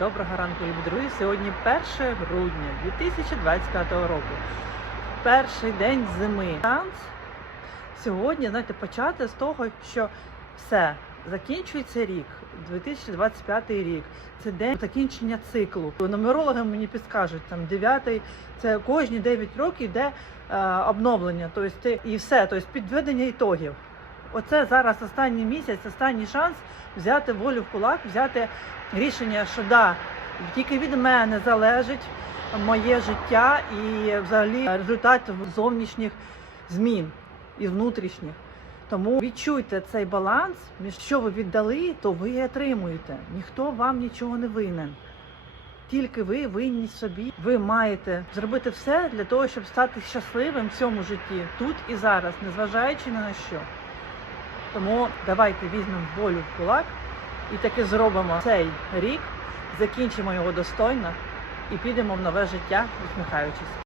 Доброго ранку, любі друзі. Сьогодні 1 грудня 2025 року. Перший день зими. Шанс сьогодні, знаєте, почати з того, що все, закінчується рік, 2025 рік. Це день закінчення циклу. Нумерологи мені підскажуть, там 9 це кожні 9 років йде е, обновлення, тобто і все, тобто підведення ітогів. Оце зараз останній місяць, останній шанс взяти волю в кулак, взяти рішення, що да, тільки від мене залежить моє життя і взагалі результат зовнішніх змін і внутрішніх. Тому відчуйте цей баланс, між що ви віддали, то ви і отримуєте. Ніхто вам нічого не винен. Тільки ви винні собі. Ви маєте зробити все для того, щоб стати щасливим в цьому житті, тут і зараз, незважаючи на що. Тому давайте візьмемо волю в кулак і таки зробимо цей рік, закінчимо його достойно і підемо в нове життя, усміхаючись.